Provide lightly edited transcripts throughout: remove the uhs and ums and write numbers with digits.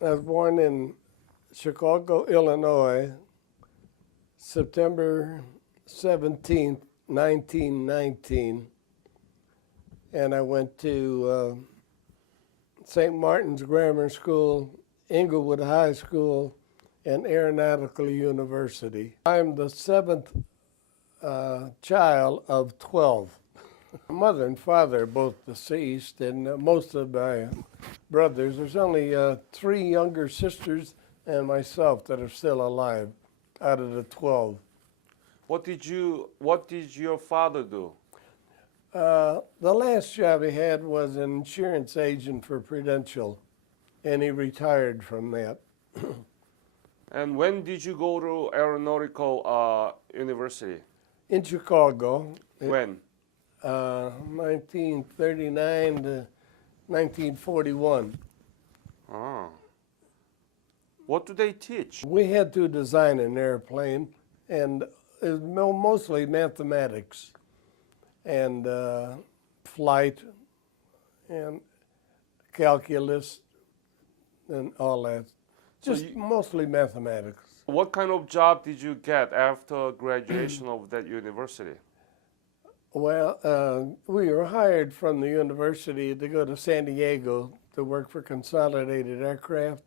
I was born in Chicago, Illinois, September 17th, 1919, and I went to St. Martin's Grammar School, Inglewood High School, and Aeronautical University. I'm the seventh child of 12. My mother and father are both deceased, and most of my brothers. There's only three younger sisters and myself that are still alive out of the 12. What did your father do? The last job he had was an insurance agent for Prudential, and he retired from that. And when did you go to aeronautical university? In Chicago, When? 1939 to 1941. Ah. What do they teach? We had to design an airplane, and it was mostly mathematics and flight and calculus and all that. Just mostly mathematics. What kind of job did you get after graduation of that university? Well, we were hired from the university to go to San Diego to work for Consolidated Aircraft,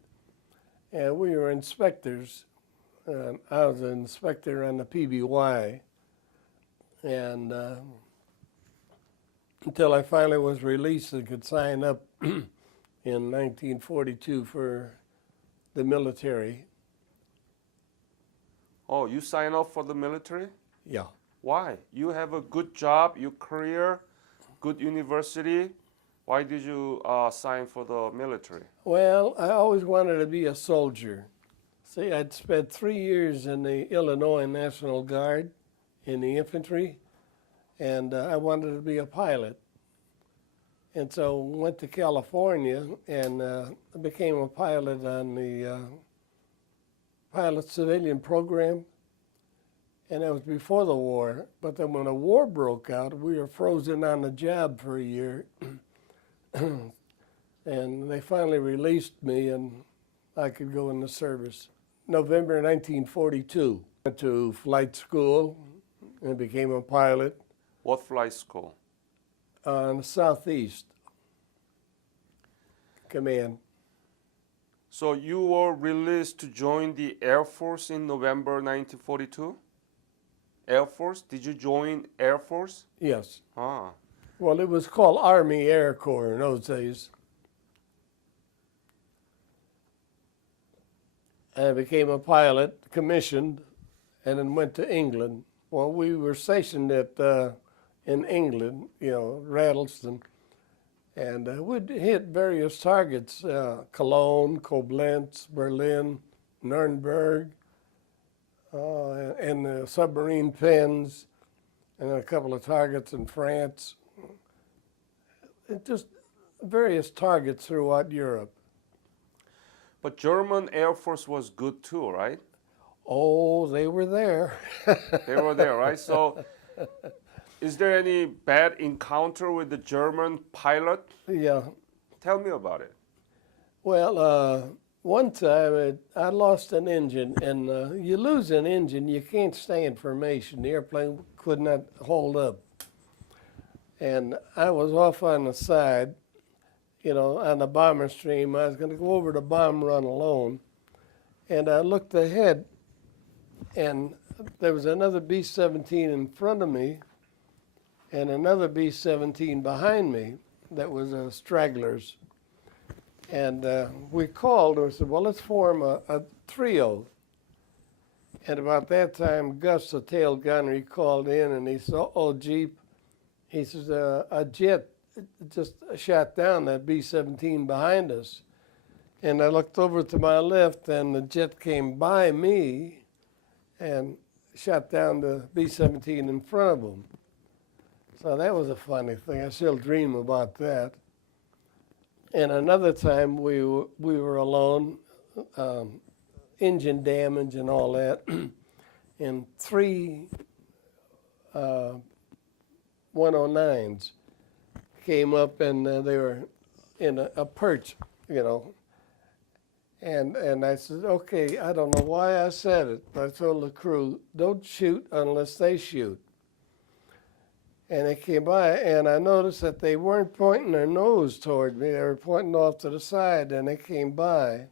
and we were inspectors. I was an inspector on the PBY, and until I finally was released and could sign up in 1942 for the military. Oh, you sign up for the military? Yeah. Why? You have a good job, your career, good university. Why did you sign for the military? Well, I always wanted to be a soldier. See, I'd spent 3 years in the Illinois National Guard in the infantry, and I wanted to be a pilot. And so went to California and became a pilot on the pilot civilian program. And that was before the war. But then when the war broke out, we were frozen on the job for a year. And they finally released me and I could go in the service. November 1942, went to flight school and became a pilot What flight school? on the Southeast Command. So you were released to join the Air Force in November 1942? Air Force? Did you join Air Force? Yes. Ah. Well, it was called Army Air Corps in those days. I became a pilot, commissioned, and then went to England. Well, we were stationed in England, Rattleston, and we'd hit various targets, Cologne, Koblenz, Berlin, Nuremberg, and the submarine pens, and a couple of targets in France. And just various targets throughout Europe. But German Air Force was good too, right? Oh, they were there. They were there, right? So is there any bad encounter with the German pilot? Yeah. Tell me about it. Well, one time I lost an engine, and you lose an engine, you can't stay in formation. The airplane could not hold up. And I was off on the side, on the bomber stream. I was going to go over the bomb run alone. And I looked ahead, and there was another B-17 in front of me and another B-17 behind me that was stragglers. And we called and we said, well, let's form a trio. And about that time, Gus, the tail gunner, he called in and he said, oh, Jeep. He says, a jet just shot down that B-17 behind us. And I looked over to my left, and the jet came by me and shot down the B-17 in front of him. So that was a funny thing. I still dream about that. And another time we were alone, engine damage and all that, and three 109s came up, and they were in a perch, And I said, okay, I don't know why I said it, but I told the crew, don't shoot unless they shoot. And they came by, and I noticed that they weren't pointing their nose toward me. They were pointing off to the side, and they came by.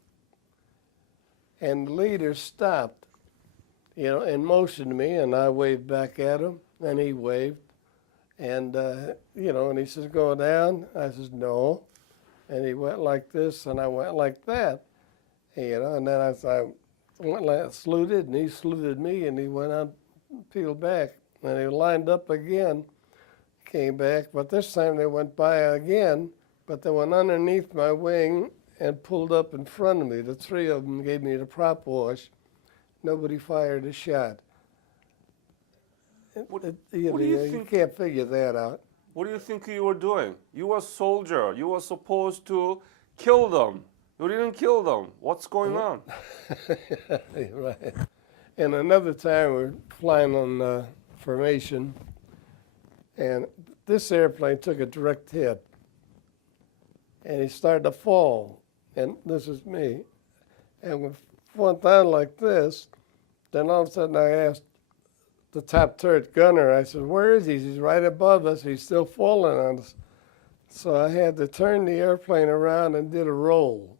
And the leader stopped, and motioned me, and I waved back at him, and he waved. And, and he says, go down. I says, no. And he went like this, and I went like that. And then I went like saluted, and he saluted me, and he went out, peeled back. And he lined up again, came back, but this time they went by again, but they went underneath my wing and pulled up in front of me. The three of them gave me the prop wash. Nobody fired a shot. What do You you think? can't figure that out. What do you think you were doing? You were a soldier. You were supposed to kill them. You didn't kill them. What's going on? Right. And another time we're flying on formation, and this airplane took a direct hit, and he started to fall, and this is me. And we went down like this, then all of a sudden I asked the top turret gunner, I said, where is he? He's right above us. He's still falling on us. So I had to turn the airplane around and did a roll.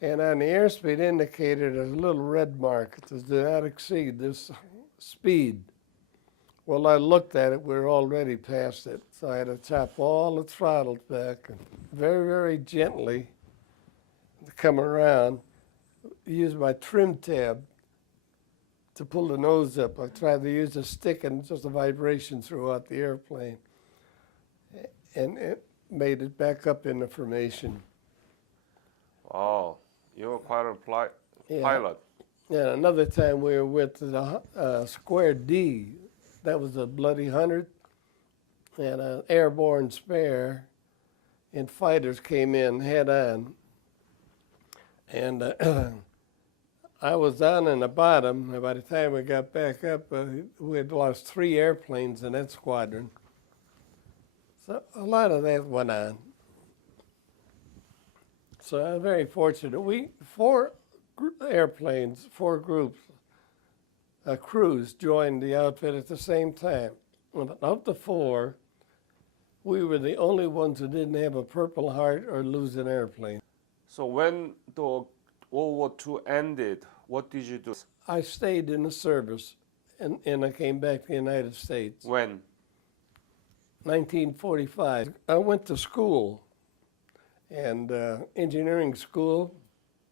And on the airspeed indicator, there's a little red mark. It says, do not exceed this speed. Well, I looked at it. We were already past it. So I had to tap all the throttles back and very, very gently come around, use my trim tab to pull the nose up. I tried to use a stick and just a vibration throughout the airplane. And it made it back up in the formation. Wow, you were quite a Yeah. pilot. Yeah, another time we were with the Square D. That was a Bloody 100 and an airborne spare, and fighters came in head on. And I was down in the bottom, and by the time we got back up, we had lost 3 airplanes in that squadron. So a lot of that went on. So I'm very fortunate. 4 airplanes, 4 groups, crews joined the outfit at the same time. And of the 4, we were the only ones who didn't have a Purple Heart or lose an airplane. So when the World War II ended, what did you do? I stayed in the service, and I came back to the United States. When? 1945. I went to school, and engineering school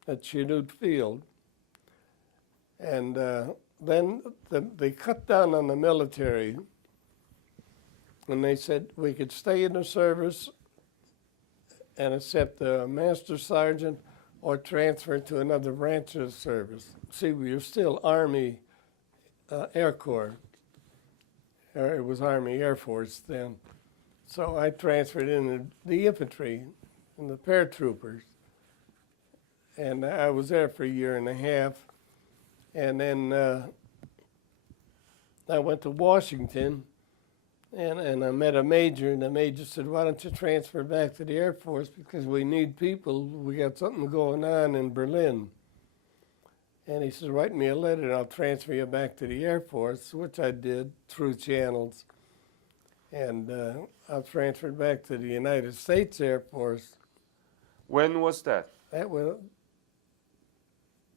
at Chanute Field. And then they cut down on the military, and they said we could stay in the service and accept a master sergeant or transfer to another branch of the service. See, we were still Army Air Corps. Or it was Army Air Force then. So I transferred into the infantry and the paratroopers. And I was there for a year and a half. And then I went to Washington, and I met a major, and the major said, why don't you transfer back to the Air Force, because we need people. We got something going on in Berlin. And he says, write me a letter, and I'll transfer you back to the Air Force, which I did through channels. And I was transferred back to the United States Air Force. When was that? That was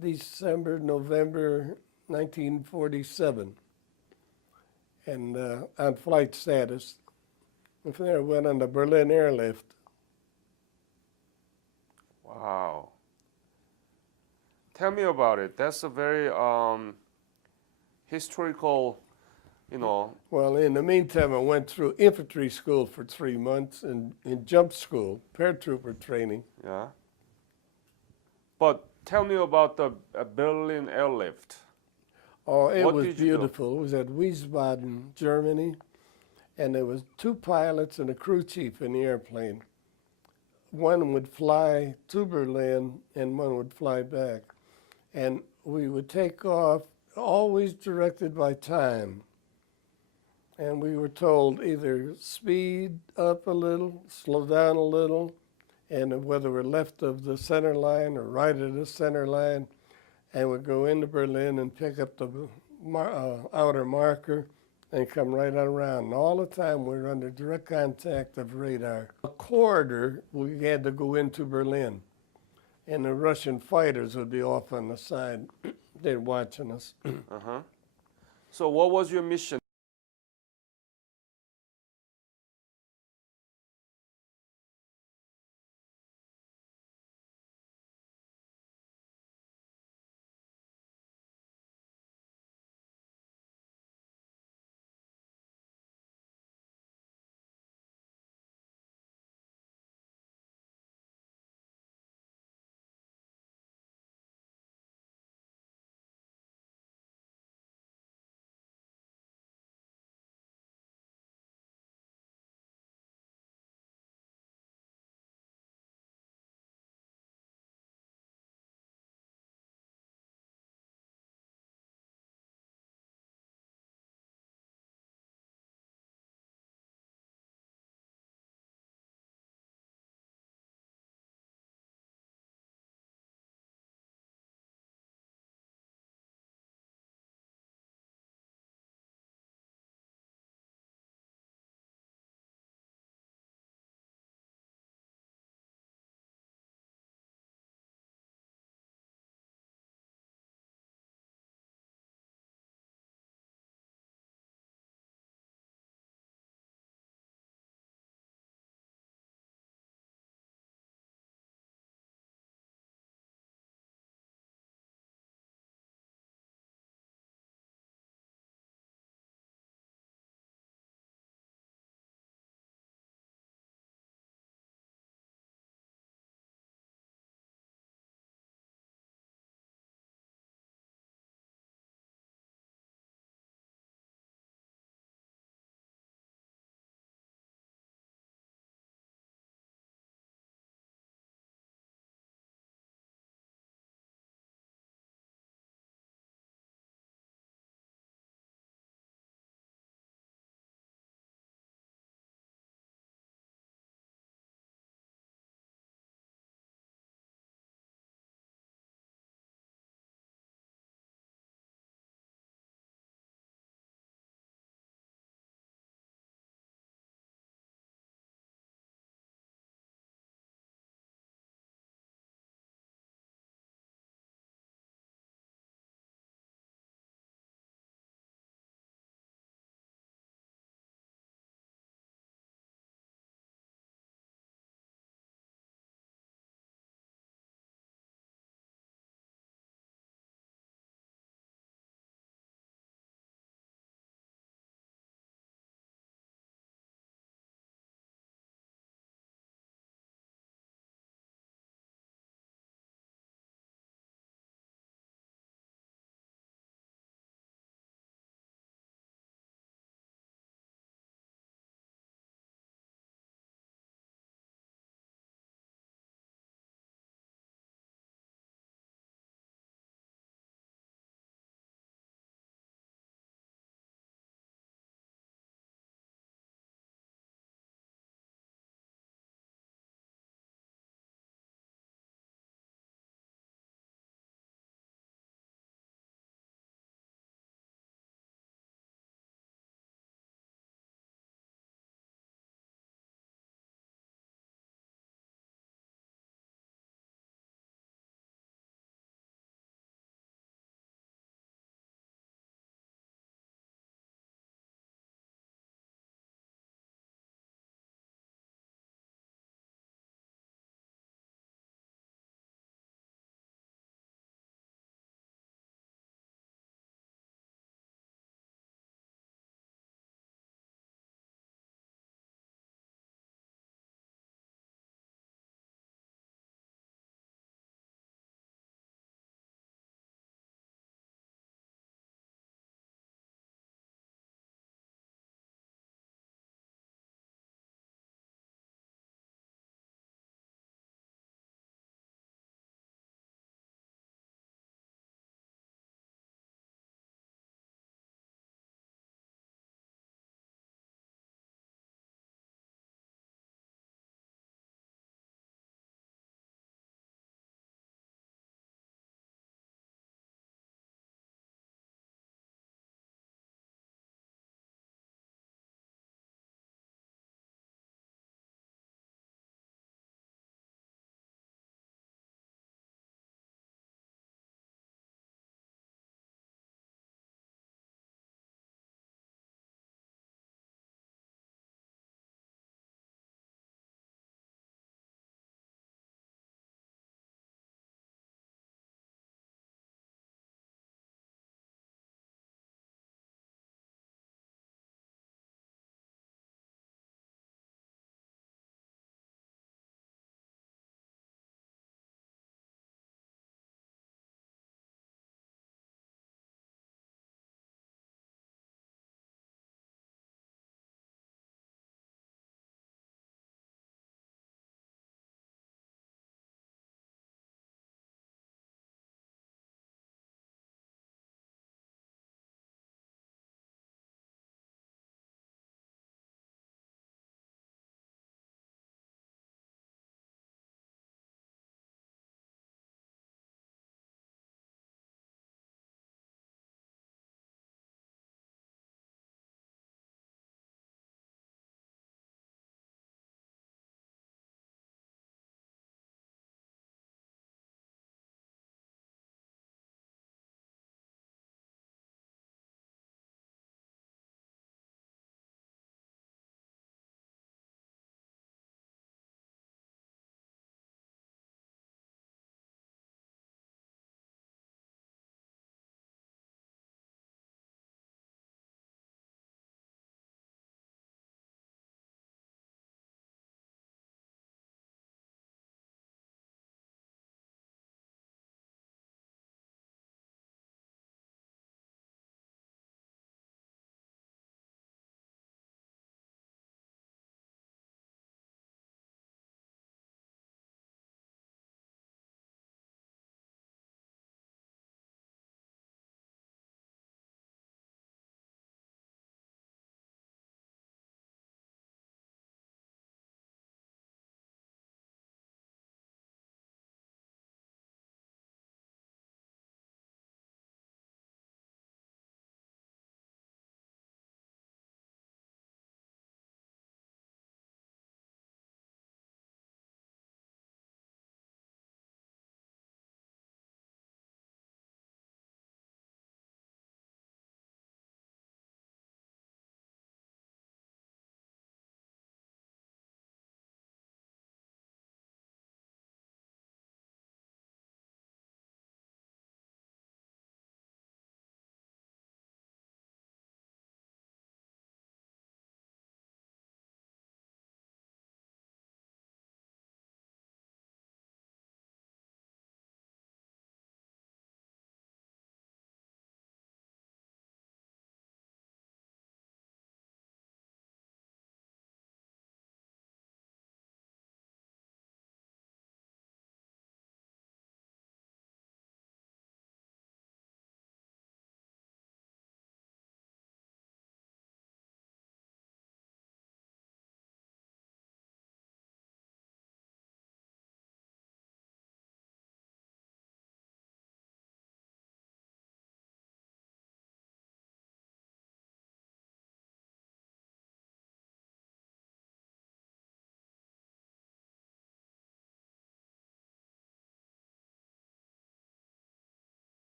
December, November 1947. And on flight status. And from there, I went on the Berlin airlift. Wow. Tell me about it. That's a very historical, Well, in the meantime, I went through infantry school for 3 months and in jump school, paratrooper training. Yeah. But tell me about the Berlin airlift. Oh, it What was did you do? beautiful. It was at Wiesbaden, Germany, and there was 2 pilots and a crew chief in the airplane. One would fly to Berlin and one would fly back. And we would take off, always directed by time. And we were told either speed up a little, slow down a little, and whether we're left of the center line or right of the center line, and we go into Berlin and pick up the outer marker and come right on around. And all the time we're under direct contact of radar. A corridor, we had to go into Berlin, and the Russian fighters would be off on the side. They're watching us. Uh-huh. So what was your mission?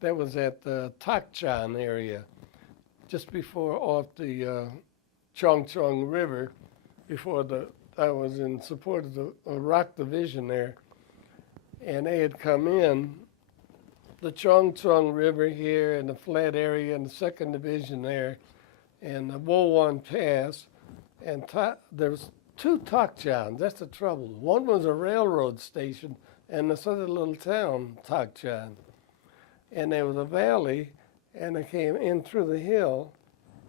That was at the Takchan area, just before off the Chongchong River, before I was in support of the Rock Division there, and they had come in the Chongchong River here and the flat area in the second division there, and the Wowan Pass, and there was two Takchans. That's the trouble. One was a railroad station, and this other little town, Takchan, and there was a valley, and they came in through the hill.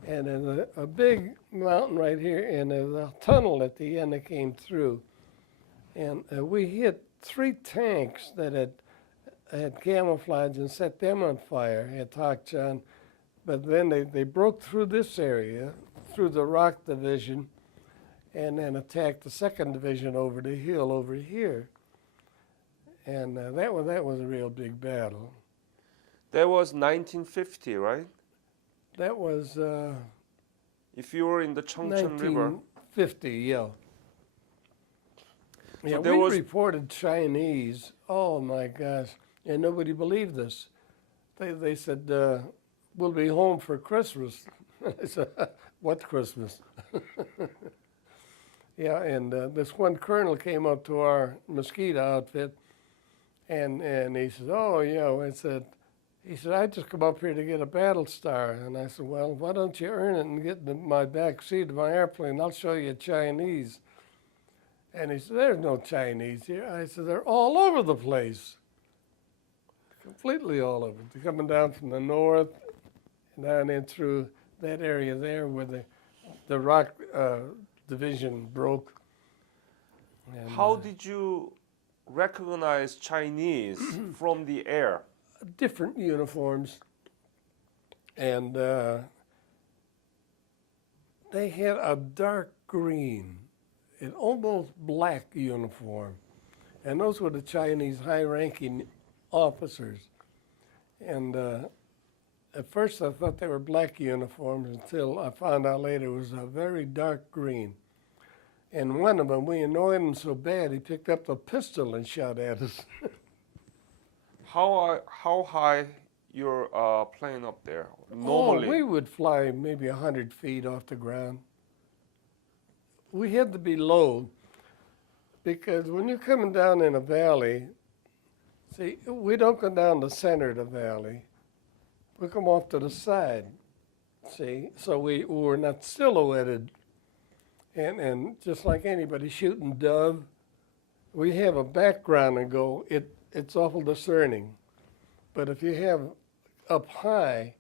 And there's a big mountain right here, and there's a tunnel at the end that came through. And we hit 3 tanks that had camouflaged and set them on fire at Takchan. But then they broke through this area, through the Rock Division, and then attacked the 2nd Division over the hill over here. And that was a real big battle. That was 1950, right? That was If you were in the Chongcheng River. 1950, yeah. Yeah, there we was- reported Chinese. Oh my gosh, and nobody believed us. They said we'll be home for Christmas. I said, what Christmas? Yeah, and this one colonel came up to our mosquito outfit, and he said, oh yeah. I said. He said, I just come up here to get a battle star. And I said, well, why don't you earn it and get in my back seat of my airplane? I'll show you Chinese. And he said, there's no Chinese here. I said, they're all over the place. Completely all over. They're coming down from the north, and down in through that area there where the Rock Division broke. And, How did you recognize Chinese from the air? different uniforms, and they had a dark green and almost black uniform, and those were the Chinese high-ranking officers. And at first I thought they were black uniforms until I found out later it was a very dark green. And one of them, we annoyed him so bad, he picked up the pistol and shot at us. How high you're plane up there normally? Oh, we would fly maybe 100 feet off the ground. We had to be low because when you're coming down in a valley, see, we don't go down the center of the valley. We come off to the side, see? So we're not silhouetted. And just like anybody shooting dove, we have a background and go, it's awful discerning. But if you have up high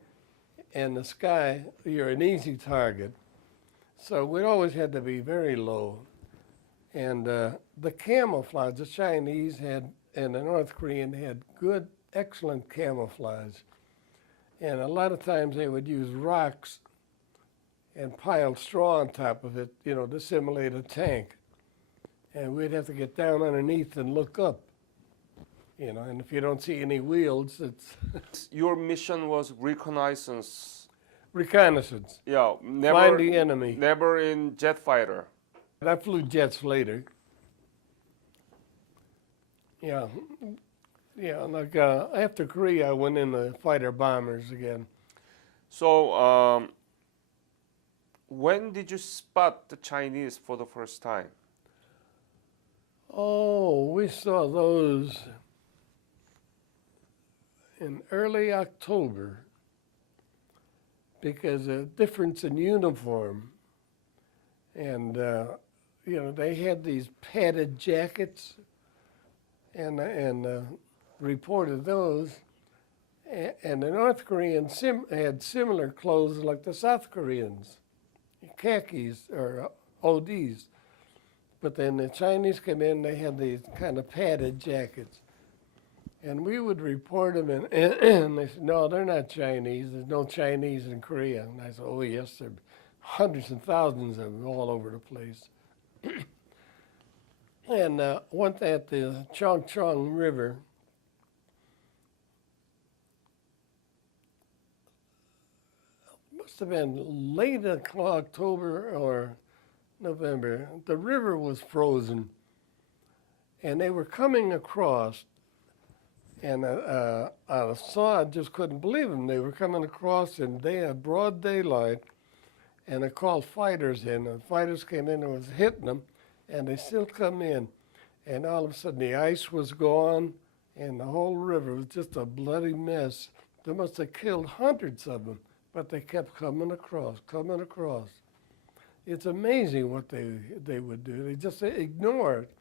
in the sky, you're an easy target. So we always had to be very low. And the camouflage, the Chinese had, and the North Korean had good, excellent camouflage. And a lot of times they would use rocks and pile straw on top of it, to simulate a tank. And we'd have to get down underneath and look up. And if you don't see any wheels, it's Your mission was reconnaissance. reconnaissance. Yeah, never. Find the enemy. Never in jet fighter. I flew jets later. Yeah, like after Korea, I went in the fighter bombers again. So, when did you spot the Chinese for the first time? Oh, we saw those in early October because of difference in uniform. And, they had these padded jackets and reported those. And the North Koreans had similar clothes like the South Koreans, khakis or ODs. But then the Chinese came in, they had these kind of padded jackets. And we would report them, and they said, no, they're not Chinese. There's no Chinese in Korea. And I said, oh, yes, there are hundreds and thousands of them all over the place. And went at the Chongchong River. Must have been late October or November. The river was frozen, and they were coming across, And I saw, I just couldn't believe them. They were coming across in broad daylight, and they called fighters in. The fighters came in and was hitting them, and they still come in. And all of a sudden, the ice was gone, and the whole river was just a bloody mess. They must have killed hundreds of them, but they kept coming across, coming across. It's amazing what they would do. They just ignore it.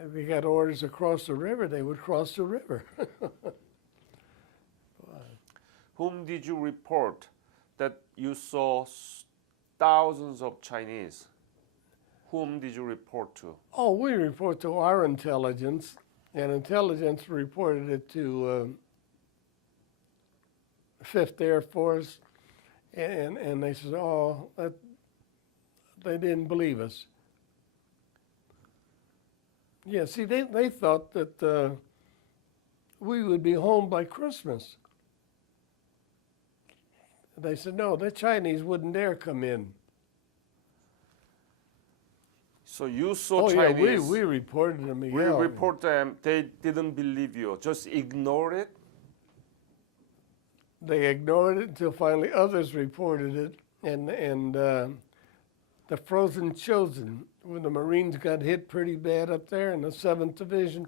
If we got orders across the river, they would cross the river. Whom did you report that you saw thousands of Chinese? Whom did you report to? Oh, we report to our intelligence, and intelligence reported it to 5th Air Force, and they said, oh, they didn't believe us. Yeah, see, they thought that we would be home by Christmas. They said, no, the Chinese wouldn't dare come in. So you saw Oh, Chinese. yeah, we reported them. We Yeah. report them. They didn't believe you. Just ignore it. They ignored it until finally others reported it. And the Frozen Chosen, when the Marines got hit pretty bad up there in the 7th Division,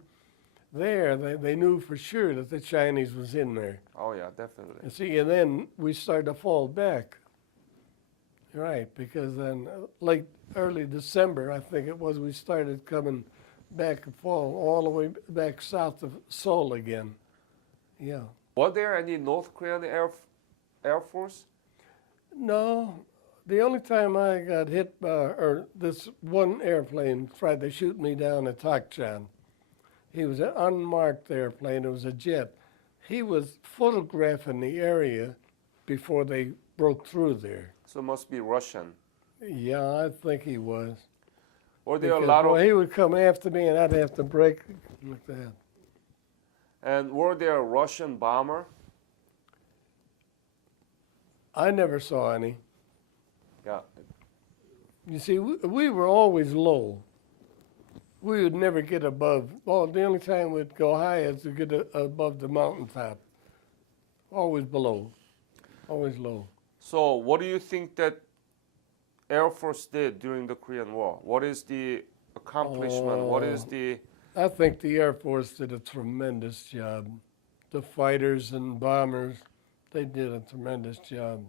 they knew for sure that the Chinese was in there. Oh yeah, definitely. And see, and then we started to fall back. Right, because then early December, I think it was, we started coming back and fall all the way back south of Seoul again. Yeah. Were there any North Korean Air Force? No, the only time I got hit by, or this one airplane tried to shoot me down at Tokchan. He was an unmarked airplane. It was a jet. He was photographing the area before they broke through there. So it must be Russian. Yeah, I think he was. Were there a Because, lot boy, of he would come after me, and I'd have to break like that. and were there a Russian bomber? I never saw any. Yeah. You see, we were always low. We would never get above. Well, the only time we'd go high is to get above the mountaintop. Always below. Always low. So what do you think that Air Force did during the Korean War? What is the accomplishment? What is the I think the Air Force did a tremendous job. The fighters and bombers, they did a tremendous job.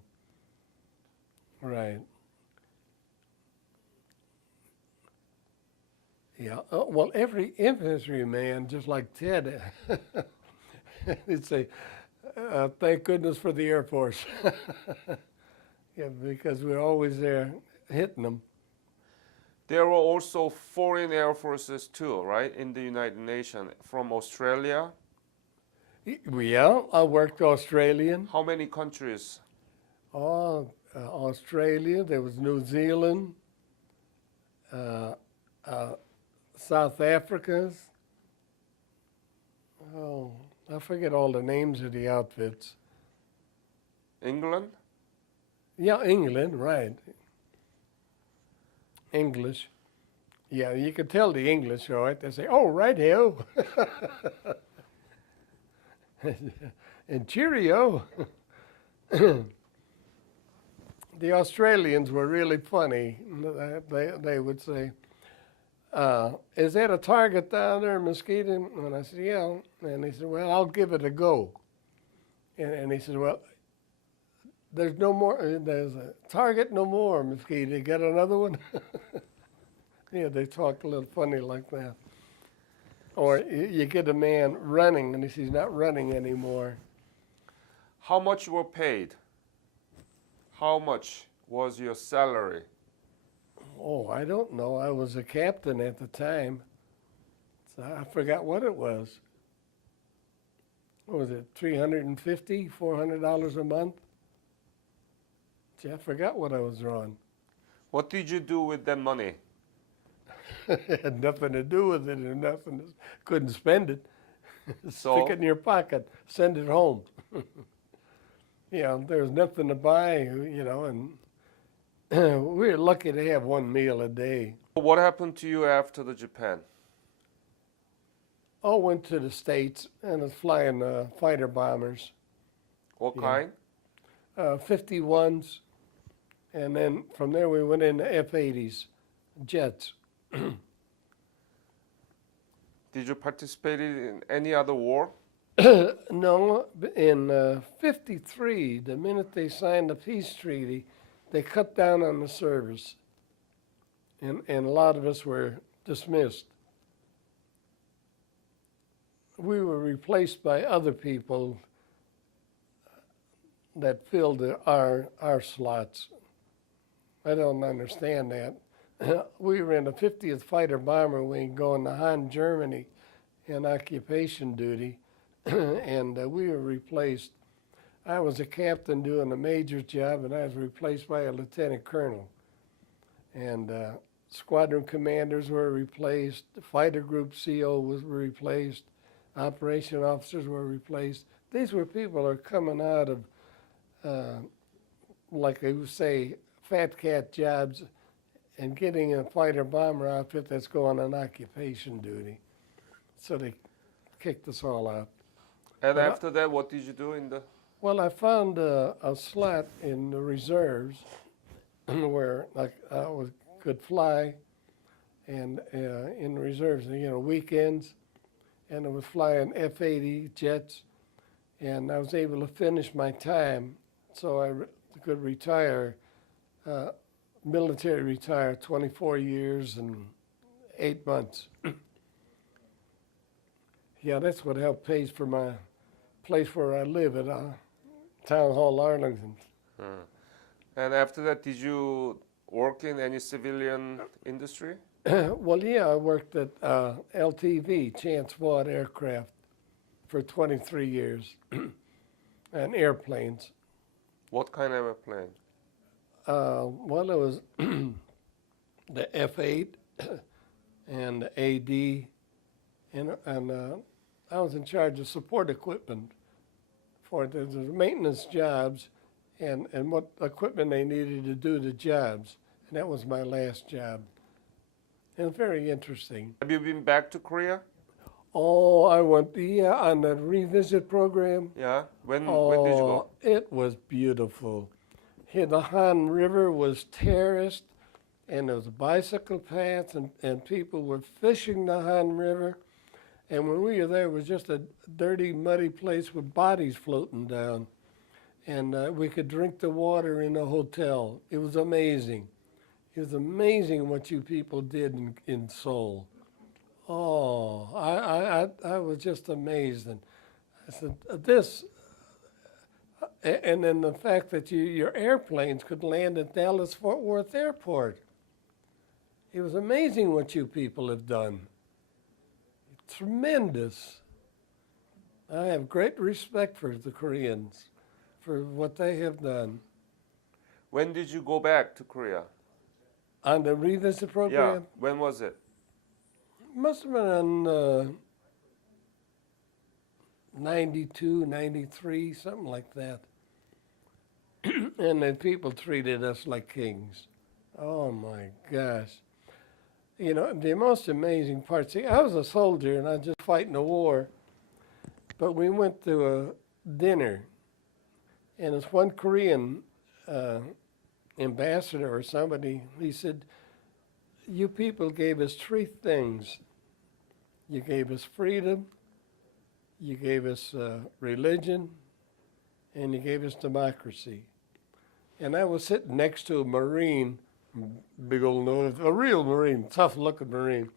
Right. Yeah. Well, every infantryman, just like Ted, he'd say, thank goodness for the Air Force. Yeah, because we're always there hitting them. There were also foreign air forces too, right? In the United Nations, from Australia. Yeah, I worked Australian. How many countries? Australia, there was New Zealand, South Africa's. Oh, I forget all the names of the outfits. England? Yeah, England, right. English. Yeah, you could tell the English, all right? They say, oh, right-ho. And cheerio. The Australians were really funny. They would say, is that a target down there, Mosquito? And I said, yeah. And he said, well, I'll give it a go. And he said, well, there's no more, there's a target no more, Mosquito. You got another one? Yeah, they talk a little funny like that. Or you get a man running and he's not running anymore. How much you were paid? How much was your salary? Oh, I don't know. I was a captain at the time. So I forgot what it was. What was it, $350, $400 a month? Gee, I forgot what I was drawing. What did you do with that money? It had nothing to do with it and nothing. Couldn't spend it. So- Stick it in your pocket, send it home. You know, there was nothing to buy, you know, and we were lucky to have one meal a day. What happened to you after the Japan? all went to the States and was flying fighter bombers, What Yeah. kind? 51s, and then from there we went into F-80s, jets. Did you participate in any other war? No, in 53, the minute they signed the peace treaty, they cut down on the service, and a lot of us were dismissed. We were replaced by other people that filled our slots. I don't understand that. We were in the 50th Fighter Bomber Wing going to Han, Germany in occupation duty, and we were replaced. I was a captain doing a major's job, and I was replaced by a lieutenant colonel. And squadron commanders were replaced, the fighter group CO was replaced, operation officers were replaced. These were people who are coming out of, like they would say, fat cat jobs and getting a fighter bomber outfit that's going on occupation duty. So they kicked us all out. And But after that, what did you do in the? Well, I found a slot in the reserves where I could fly, and in the reserves, weekends, and I was flying F-80 jets, and I was able to finish my time, so I could retire, military retire, 24 years and 8 months. Yeah, that's what helped pays for my place where I live at Town Hall, Arlington. And after that, did you work in any civilian industry? Well, yeah, I worked at LTV, Chance Vought Aircraft, for 23 years, and airplanes. What kind of a plane? Well, it was the F-8 and the AD, and I was in charge of support equipment for the maintenance jobs and what equipment they needed to do the jobs. And that was my last job. And it's very interesting. Have you been back to Korea? Oh, I went on the revisit program. Yeah. When did you go? It was beautiful. Here, the Han River was terraced, and there was bicycle paths, and people were fishing the Han River. And when we were there, it was just a dirty, muddy place with bodies floating down. And we could drink the water in the hotel. It was amazing. It was amazing what you people did in Seoul. Oh, I was just amazed. And I said, and then the fact that your airplanes could land at Dallas-Fort Worth Airport. It was amazing what you people have done. Tremendous. I have great respect for the Koreans, for what they have done. When did you go back to Korea? On the revisit Yeah. program? When was it? Must have been on 92, 93, something like that. And then people treated us like kings. Oh my gosh. You know, the most amazing part, see, I was a soldier and I was just fighting a war, but we went to a dinner, and this one Korean ambassador or somebody, he said, you people gave us three things. You gave us freedom, you gave us religion, and you gave us democracy. And I was sitting next to a Marine, big old nose, a real Marine, tough-looking Marine.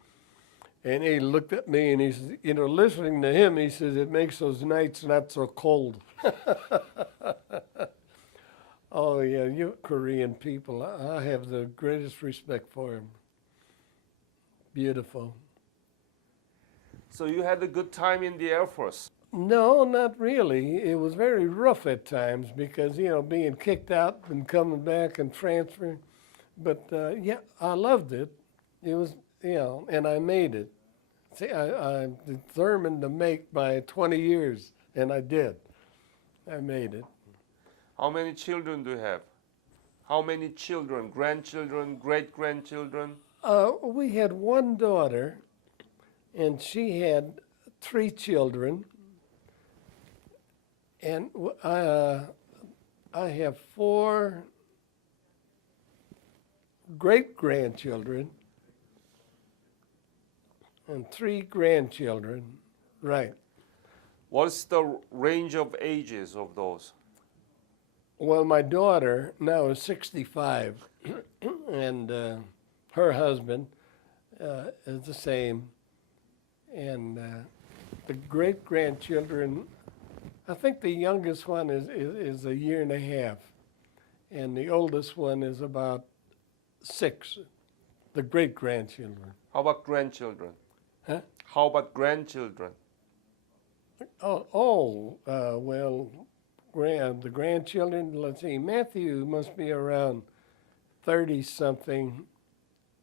And he looked at me and he said, listening to him, he says, it makes those nights not so cold. Oh, yeah, you Korean people, I have the greatest respect for them. Beautiful. So you had a good time in the Air Force? No, not really. It was very rough at times because, being kicked out and coming back and transferring. But, yeah, I loved it. It was, and I made it. See, I'm determined to make my 20 years, and I did. I made it. How many children do you have? How many children? Grandchildren, great-grandchildren? We had one daughter, and she had 3 children, and I have 4 great-grandchildren and 3 grandchildren. Right. What's the range of ages of those? Well, my daughter now is 65, and her husband is the same. And the great-grandchildren, I think the youngest one is a year and a half, and the oldest one is about 6, the great-grandchildren. How about grandchildren? Huh? How about grandchildren? Well, the grandchildren, let's see, Matthew must be around 30-something.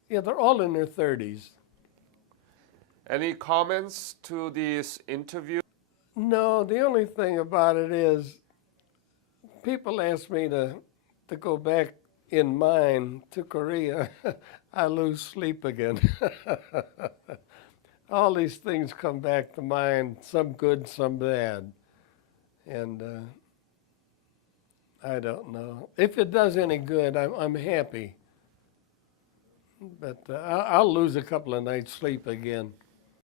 Yeah, they're all in their 30s. Any comments to this interview? No, the only thing about it is people ask me to go back in mind to Korea. I lose sleep again. All these things come back to mind, some good, some bad. And I don't know. If it does any good, I'm happy. But I'll lose a couple of nights' sleep again.